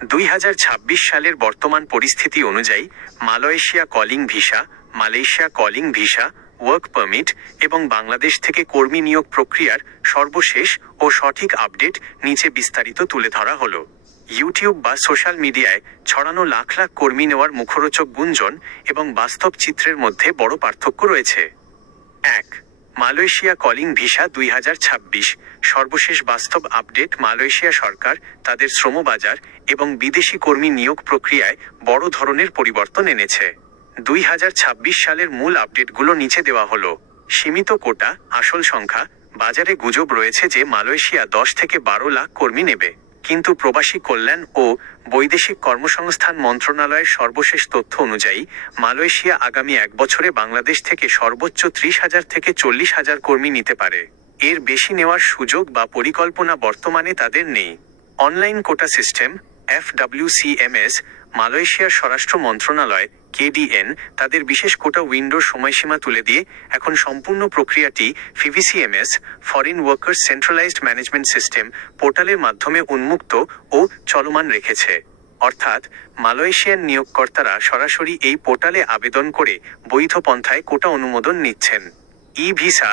2026 সালের বর্তমান পরিস্থিতি অনুযায়ী Malaysia calling visa, Malaysia calling visa, work permit এবং বাংলাদেশ থেকে কর্মী নিয়োগ প্রক্রিয়ার সর্বশেষ ও সঠিক আপডেট নিচে বিস্তারিত তুলে ধরা হলো। ইউটিউব বা সোশ্যাল মিডিয়ায় ছড়ানো লাখ লাখ কর্মী নেওয়ার মুখরোচক গুঞ্জন এবং বাস্তব চিত্রের মধ্যে বড় পার্থক্য রয়েছে। 1. মালয়েশিয়া কলিং ভিসা 2026 সর্বশেষ বাস্তব আপডেট। মালয়েশিয়া সরকার তাদের শ্রমবাজার এবং বিদেশি কর্মী নিয়োগ প্রক্রিয়ায় বড় ধরনের পরিবর্তন এনেছে। 2026 সালের মূল আপডেটগুলো নিচে দেওয়া হলো। সীমিত কোটা, আসল সংখ্যা। বাজারে গুজব রয়েছে যে মালয়েশিয়া 10 থেকে 12 লাখ কর্মী নেবে, কিন্তু প্রবাসী কল্যাণ ও বৈদেশিক কর্মসংস্থান মন্ত্রণালয়ের সর্বশেষ তথ্য অনুযায়ী মালয়েশিয়া আগামী 1 বছরে বাংলাদেশ থেকে সর্বোচ্চ 30,000 থেকে 40,000 কর্মী নিতে পারে। এর বেশি নেওয়ার সুযোগ বা পরিকল্পনা বর্তমানে তাদের নেই। Online quota system FWCMS। মালয়েশিয়ার স্বরাষ্ট্র মন্ত্রণালয় KDN তাদের বিশেষ কোটা উইন্ডোর সময়সীমা তুলে দিয়ে এখন সম্পূর্ণ প্রক্রিয়াটি FVCMS foreign workers centralised management system পোর্টালের মাধ্যমে উন্মুক্ত ও চলমান রেখেছে। অর্থাৎ মালয়েশিয়ান নিয়োগকর্তারা সরাসরি এই পোর্টালে আবেদন করে বৈধ পন্থায় কোটা অনুমোদন নিচ্ছেন। ভিসা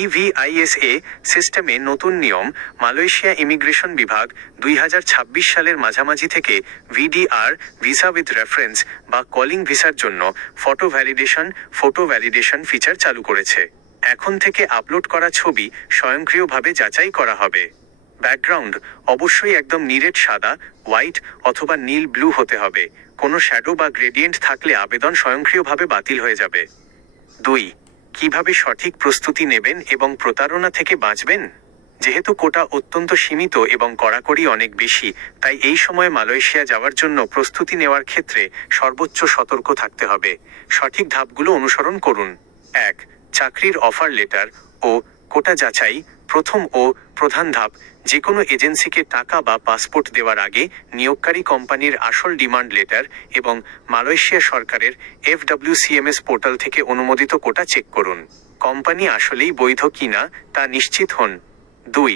EVISA সিস্টেমে নতুন নিয়ম। মালয়েশিয়া ইমিগ্রেশন বিভাগ 2026 সালের মাঝামাঝি থেকে VDR ভিসা উইথ রেফারেন্স বা কলিং ভিসার জন্য ফটো ভ্যালিডেশন ফিচার চালু করেছে। এখন থেকে আপলোড করা ছবি স্বয়ংক্রিয়ভাবে যাচাই করা হবে। ব্যাকগ্রাউন্ড অবশ্যই একদম নিরেট সাদা, হোয়াইট অথবা নীল ব্লু হতে হবে। কোনো শ্যাডো বা গ্রেডিয়েন্ট থাকলে আবেদন স্বয়ংক্রিয়ভাবে বাতিল হয়ে যাবে। 2. কিভাবে সঠিক প্রস্তুতি নেবেন এবং প্রতারণা থেকে বাঁচবেন? যেহেতু কোটা অত্যন্ত সীমিত এবং কড়াকড়ি অনেক বেশি, তাই এই সময় মালয়েশিয়া যাওয়ার জন্য প্রস্তুতি নেওয়ার ক্ষেত্রে সর্বোচ্চ সতর্ক থাকতে হবে। সঠিক ধাপগুলো অনুসরণ করুন। 1. চাকরির অফার লেটার ও কোটা যাচাই। প্রথম ও প্রধান ধাপ, যে কোনো এজেন্সিকে টাকা বা পাসপোর্ট দেওয়ার আগে নিয়োগকারী কোম্পানির আসল ডিমান্ড লেটার এবং মালয়েশিয়া সরকারের FWCMS পোর্টাল থেকে অনুমোদিত কোটা চেক করুন। কোম্পানি আসলেই বৈধ কিনা তা নিশ্চিত হন। 2.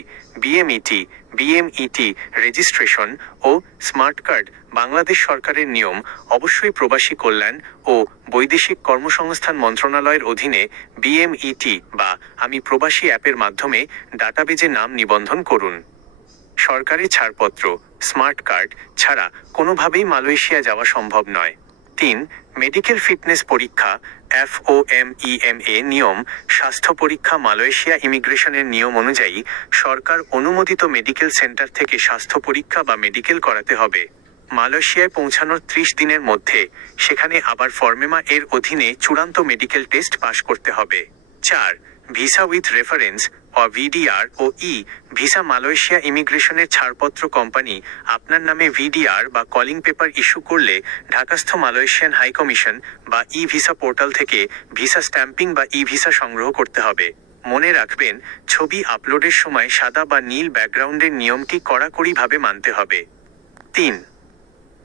BMET রেজিস্ট্রেশন ও স্মার্ট কার্ড। বাংলাদেশ সরকারের নিয়ম, অবশ্যই প্রবাসী কল্যাণ ও বৈদেশিক কর্মসংস্থান মন্ত্রণালয়ের অধীনে BMET বা আমি প্রবাসী অ্যাপের মাধ্যমে ডাটাবেজে নাম নিবন্ধন করুন। সরকারি ছাড়পত্র স্মার্ট কার্ড ছাড়া কোনোভাবেই মালয়েশিয়া যাওয়া সম্ভব নয়। 3. মেডিকেল ফিটনেস পরীক্ষা FOMEMA নিয়ম। স্বাস্থ্য পরীক্ষা। মালয়েশিয়া ইমিগ্রেশনের নিয়ম অনুযায়ী সরকার অনুমোদিত মেডিকেল সেন্টার থেকে স্বাস্থ্য পরীক্ষা বা মেডিকেল করাতে হবে। মালয়েশিয়ায় পৌঁছানোর 30 দিনের মধ্যে সেখানে আবার ফরমেমা এর অধীনে চূড়ান্ত মেডিকেল টেস্ট পাশ করতে হবে। 4. ভিসা উইথ রেফারেন্স VDR ও ভিসা। মালয়েশিয়া ইমিগ্রেশনের ছাড়পত্র কোম্পানি আপনার নামে VDR বা কলিং পেপার ইস্যু করলে ঢাকাস্থ মালয়েশিয়ান হাইকমিশন বা ভিসা পোর্টাল থেকে ভিসা স্ট্যাম্পিং বা ভিসা সংগ্রহ করতে হবে। মনে রাখবেন, ছবি আপলোডের সময় সাদা বা নীল ব্যাকগ্রাউন্ডের নিয়মটি কড়াকড়িভাবে মানতে হবে। 3.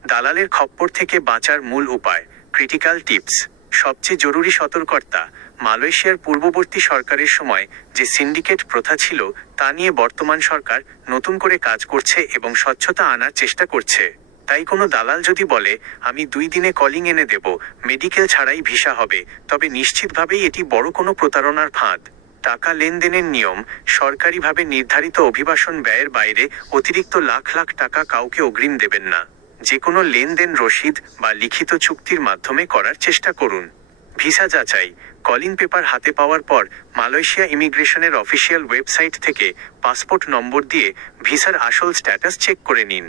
দালালের খপ্পর থেকে বাঁচার মূল উপায় ক্রিটিক্যাল টিপস। সবচেয়ে জরুরি সতর্কতা, মালয়েশিয়ার পূর্ববর্তী সরকারের সময় যে সিন্ডিকেট প্রথা ছিল তা নিয়ে বর্তমান সরকার নতুন করে কাজ করছে এবং স্বচ্ছতা আনার চেষ্টা করছে। তাই কোনো দালাল যদি বলে আমি 2 দিনে কলিং এনে দেব, মেডিকেল ছাড়াই ভিসা হবে, তবে নিশ্চিতভাবেই এটি বড় কোনো প্রতারণার ফাঁদ। টাকা লেনদেনের নিয়ম, সরকারিভাবে নির্ধারিত অভিবাসন ব্যয়ের বাইরে অতিরিক্ত লাখ লাখ টাকা কাউকে অগ্রিম দেবেন না। যে কোনো লেনদেন রসিদ বা লিখিত চুক্তির মাধ্যমে করার চেষ্টা করুন। ভিসা যাচাই, কলিং পেপার হাতে পাওয়ার পর মালয়েশিয়া ইমিগ্রেশনের অফিসিয়াল ওয়েবসাইট থেকে পাসপোর্ট নম্বর দিয়ে ভিসার আসল স্ট্যাটাস চেক করে নিন।